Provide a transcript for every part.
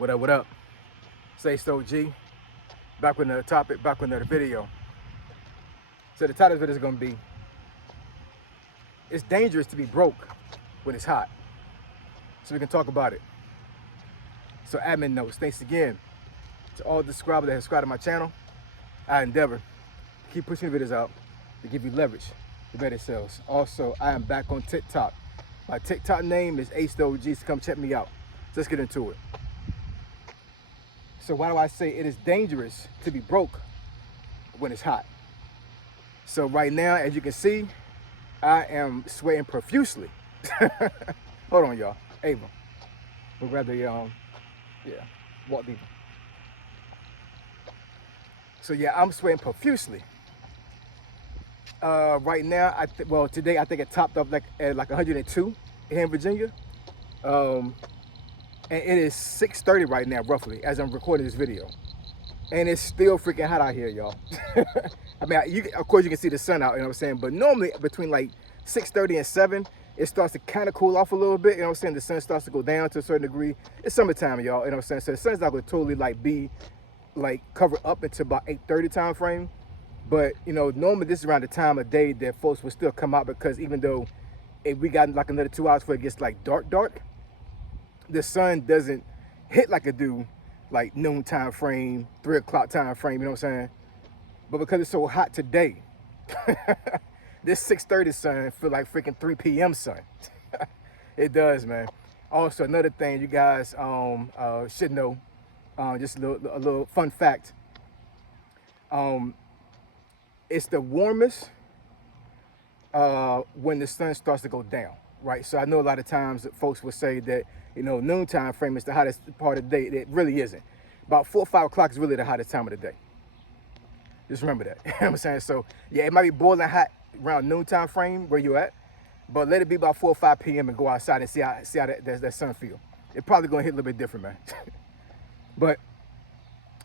What up, what up? Say so G. Back with another topic, back with another video. So the title of it is gonna be, it's dangerous to be broke when it's hot. So we can talk about it. So admin notes, thanks again to all the subscribers that have subscribed to my channel. I endeavor to keep pushing videos out to give you leverage to better sales. Also, I am back on TikTok. My TikTok name is ACE2OG, so come check me out. So let's get into it. So why do I say it is dangerous to be broke when it's hot? So right now, as you can see, I am sweating profusely. Hold on, y'all. Ava, we'll grab the, walk deeper. So yeah, I'm sweating profusely. Right now, today I think it topped up at 102 here in Virginia. And it is 6:30 right now, roughly, as I'm recording this video. And it's still freaking hot out here, y'all. I mean, of course you can see the sun out, you know what I'm saying? But normally between like 6:30 and 7, it starts to kind of cool off a little bit, you know what I'm saying? The sun starts to go down to a certain degree. It's summertime, y'all, you know what I'm saying? So the sun's not gonna totally be covered up until about 8:30 time frame. But, you know, normally this is around the time of day that folks will still come out, because even though if we got like another 2 hours before it gets dark, the sun doesn't hit like it do like noon time frame, 3 o'clock time frame, you know what I'm saying? But because it's so hot today, this 6:30 sun feel like freaking 3 p.m. sun. It does, man. Also, another thing you guys should know, just a little fun fact. It's the warmest when the sun starts to go down, right? So I know a lot of times that folks will say that, you know, noon time frame is the hottest part of the day. It really isn't. About 4 or 5 o'clock is really the hottest time of the day. Just remember that. You know what I'm saying? So yeah, it might be boiling hot around noon time frame where you're at, but let it be about 4 or 5 p.m. and go outside and see how that sun feel. It probably gonna hit a little bit different, man. But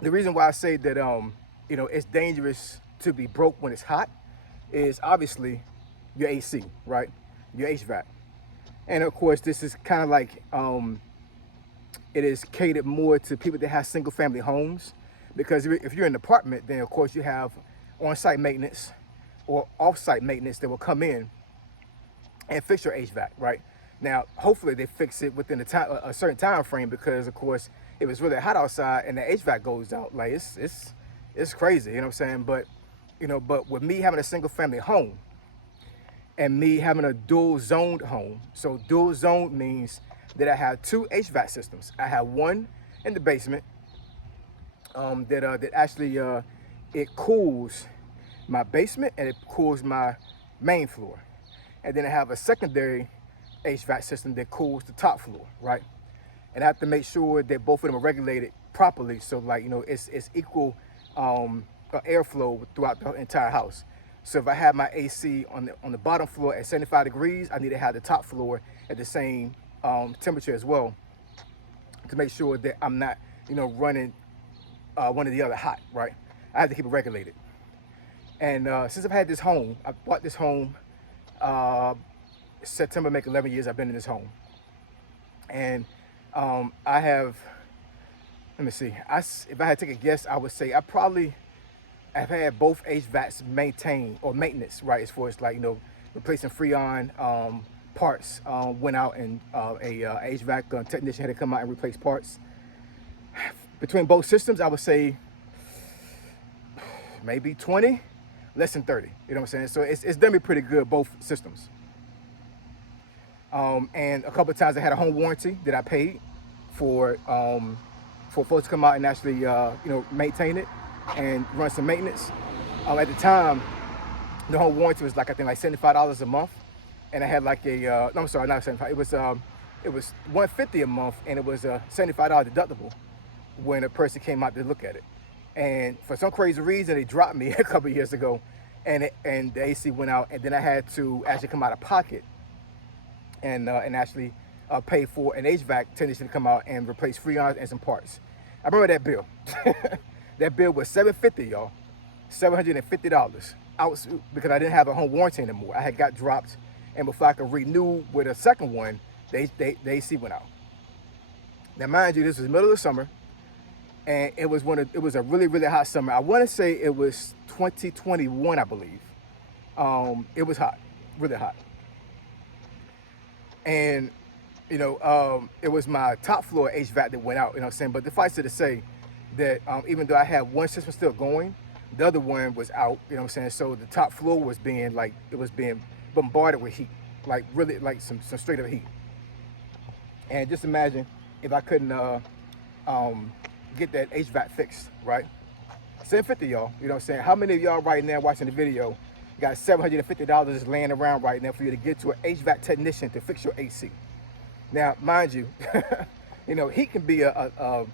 the reason why I say that you know, it's dangerous to be broke when it's hot is obviously your AC, right? Your HVAC. And of course, this is kind of like, it is catered more to people that have single family homes, because if you're in an apartment, then of course you have on-site maintenance or off-site maintenance that will come in and fix your HVAC, right? Now, hopefully they fix it within a certain time frame, because of course, if it's really hot outside and the HVAC goes out, like it's crazy, you know what I'm saying? But, you know, but with me having a single family home and me having a dual zoned home, so dual zoned means that I have 2 HVAC systems. I have one in the basement that actually it cools my basement and it cools my main floor, and then I have a secondary HVAC system that cools the top floor, right? And I have to make sure that both of them are regulated properly, so like, you know, it's equal airflow throughout the entire house. So if I have my AC on the bottom floor at 75 degrees, I need to have the top floor at the same temperature as well, to make sure that I'm not, you know, running one or the other hot, right? I have to keep it regulated. And since I've had this home, I bought this home September, make 11 years I've been in this home. And I have, let me see, if I had to take a guess, I would say I've had both HVACs maintained or maintenance, right? As far as like, you know, replacing Freon parts. Went out and a HVAC technician had to come out and replace parts. Between both systems, I would say maybe 20, less than 30. You know what I'm saying? So it's done me pretty good, both systems. And a couple of times I had a home warranty that I paid for folks to come out and actually you know, maintain it and run some maintenance. At the time, the home warranty was like, I think like $75 a month, and I had like a no, I'm sorry, not 75. It was $150 a month, and it was a $75 deductible when a person came out to look at it. And for some crazy reason, they dropped me a couple of years ago, and the AC went out, and then I had to actually come out of pocket and actually pay for an HVAC technician to come out and replace Freon and some parts. I remember that bill. That bill was $750, y'all. $750 out, because I didn't have a home warranty anymore. I had got dropped, and before I could renew with a second one, the AC went out. Now, mind you, this was the middle of the summer, and it was a really, really hot summer. I want to say it was 2021, I believe. It was hot, really hot. And it was my top floor HVAC that went out. You know what I'm saying? But suffice it to say that even though I had one system still going, the other one was out. You know what I'm saying? So the top floor was being bombarded with heat, like really like some straight up heat. And just imagine if I couldn't get that HVAC fixed, right? 750, y'all. You know what I'm saying? How many of y'all right now watching the video got $750 just laying around right now for you to get to an HVAC technician to fix your AC? Now, mind you, heat can be a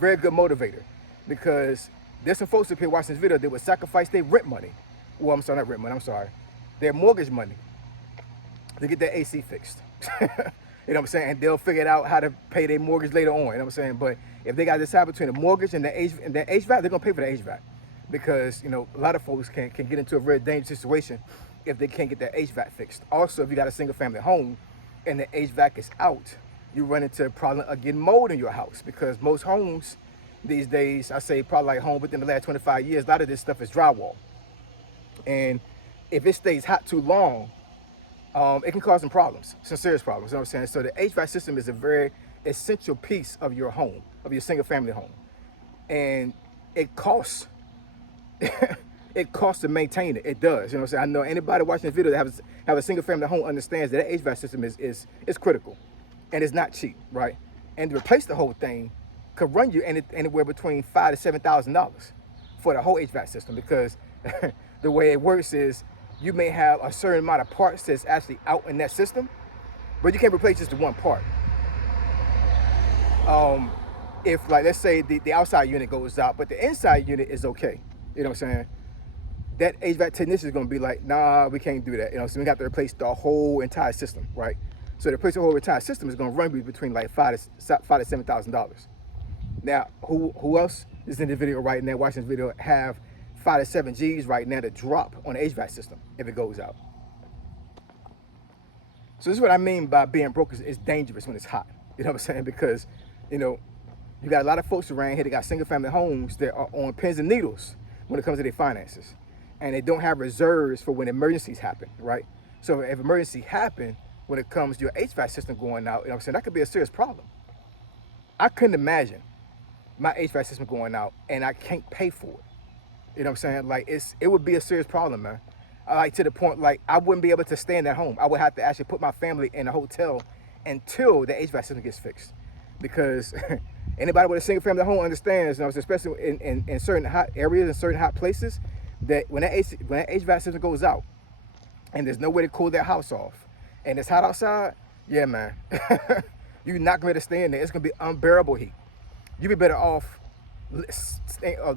very good motivator, because there's some folks up here watching this video that would sacrifice their rent money. Well, I'm sorry, not rent money. I'm sorry, their mortgage money to get their AC fixed. You know what I'm saying? And they'll figure out how to pay their mortgage later on. You know what I'm saying? But if they got this decide between the mortgage and the HVAC, they're gonna pay for the HVAC, because a lot of folks can get into a very dangerous situation if they can't get their HVAC fixed. Also, if you got a single family home and the HVAC is out, you run into a problem of getting mold in your house, because most homes these days, I say probably like home within the last 25 years, a lot of this stuff is drywall. And if it stays hot too long, it can cause some problems, some serious problems. You know what I'm saying? So the HVAC system is a very essential piece of your home, of your single family home. And it costs, it costs to maintain it. It does. You know what I'm saying? I know anybody watching this video that have a single family home understands that the HVAC system is critical, and it's not cheap, right? And to replace the whole thing could run you anywhere between $5,000 to $7,000 for the whole HVAC system, because the way it works is you may have a certain amount of parts that's actually out in that system, but you can't replace just the one part. If, like, let's say the outside unit goes out, but the inside unit is okay, you know what I'm saying? That HVAC technician is going to be like, nah, we can't do that. So we got to replace the whole entire system, right? So to replace the whole entire system is going to run you between like $5,000 to $7,000. Now, who else is in the video right now watching this video have 5 to 7 G's right now to drop on the HVAC system if it goes out? So this is what I mean by being broke is dangerous when it's hot. You know what I'm saying? Because, you got a lot of folks around here that got single family homes that are on pins and needles when it comes to their finances. And they don't have reserves for when emergencies happen, right? So if emergency happen, when it comes to your HVAC system going out, you know what I'm saying, that could be a serious problem. I couldn't imagine my HVAC system going out and I can't pay for it. You know what I'm saying? Like, it would be a serious problem, man. Like, to the point, like, I wouldn't be able to stay in that home. I would have to actually put my family in a hotel until the HVAC system gets fixed. Because anybody with a single family home understands, especially in certain hot areas and certain hot places, that when that HVAC system goes out and there's no way to cool that house off and it's hot outside, yeah, man, you're not going to stay in there. It's going to be unbearable heat. You'd be better off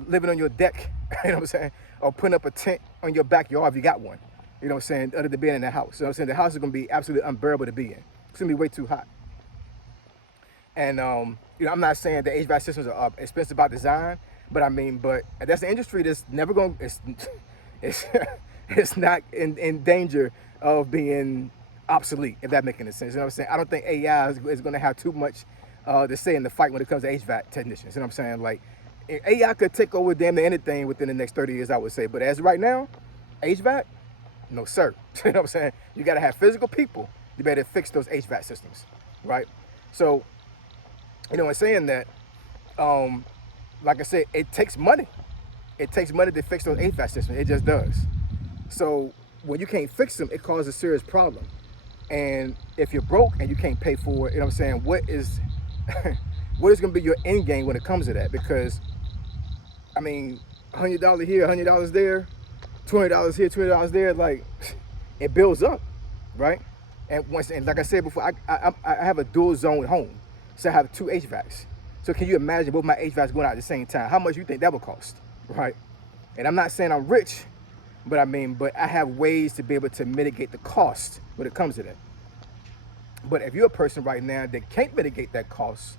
living on your deck, you know what I'm saying, or putting up a tent on your backyard if you got one, you know what I'm saying, other than being in the house. You know what I'm saying? The house is going to be absolutely unbearable to be in. It's going to be way too hot. And, I'm not saying the HVAC systems are expensive by design, but that's the industry that's never going to, it's not in danger of being obsolete, if that makes any sense. You know what I'm saying? I don't think AI is going to have too much to say in the fight when it comes to HVAC technicians. You know what I'm saying? Like, AI could take over damn near anything within the next 30 years, I would say. But as of right now, HVAC, no sir. You know what I'm saying? You got to have physical people. You better fix those HVAC systems, right? So, in saying that, like I said, it takes money. It takes money to fix those HVAC systems. It just does. So when you can't fix them, it causes a serious problem. And if you're broke and you can't pay for it, you know what I'm saying, what is going to be your end game when it comes to that? Because, $100 here, $100 there, $20 here, $20 there, like, it builds up, right? And like I said before, I have a dual zone home. So I have 2 HVACs. So can you imagine both my HVACs going out at the same time? How much you think that would cost, right? And I'm not saying I'm rich, but I have ways to be able to mitigate the cost when it comes to that. But if you're a person right now that can't mitigate that cost,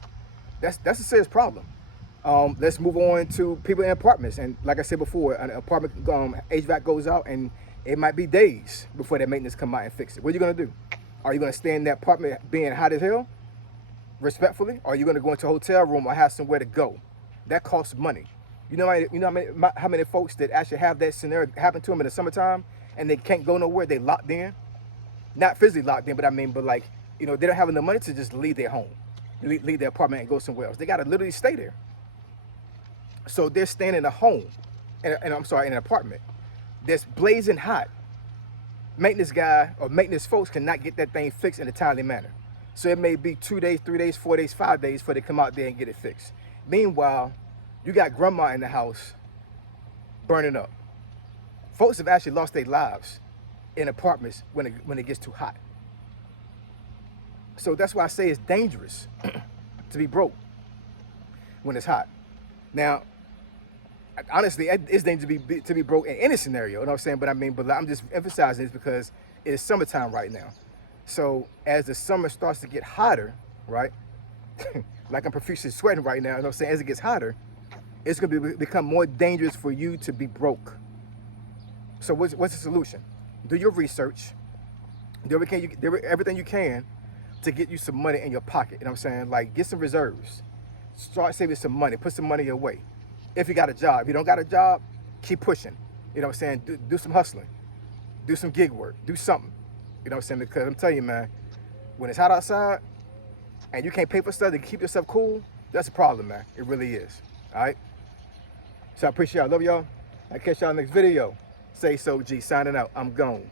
that's a serious problem. Let's move on to people in apartments. And like I said before, an apartment HVAC goes out and it might be days before that maintenance come out and fix it. What are you gonna do? Are you gonna stay in that apartment being hot as hell? respectfully, or you're gonna go into a hotel room or have somewhere to go. That costs money. How many folks that actually have that scenario happen to them in the summertime and they can't go nowhere, they locked in, not physically locked in, but like, they don't have enough money to just leave their home, leave their apartment and go somewhere else. They gotta literally stay there. So they're staying in a home, and I'm sorry, in an apartment that's blazing hot. Maintenance guy or maintenance folks cannot get that thing fixed in a timely manner. So it may be 2 days, 3 days, 4 days, 5 days before they come out there and get it fixed. Meanwhile, you got grandma in the house burning up. Folks have actually lost their lives in apartments when it gets too hot. So that's why I say it's dangerous to be broke when it's hot. Now, honestly, it's dangerous to be broke in any scenario. You know what I'm saying? But I'm just emphasizing this because it's summertime right now. So as the summer starts to get hotter, right? Like I'm profusely sweating right now. You know what I'm saying? As it gets hotter, it's going to become more dangerous for you to be broke. So what's the solution? Do your research. Do everything you can to get you some money in your pocket. You know what I'm saying? Like, get some reserves. Start saving some money. Put some money away. If you got a job. If you don't got a job, keep pushing. You know what I'm saying? Do some hustling. Do some gig work. Do something. You know what I'm saying? Because I'm telling you, man, when it's hot outside and you can't pay for stuff to keep yourself cool, that's a problem, man. It really is. All right? So I appreciate y'all. Love y'all. I'll catch y'all next video. Say so, G. Signing out. I'm gone.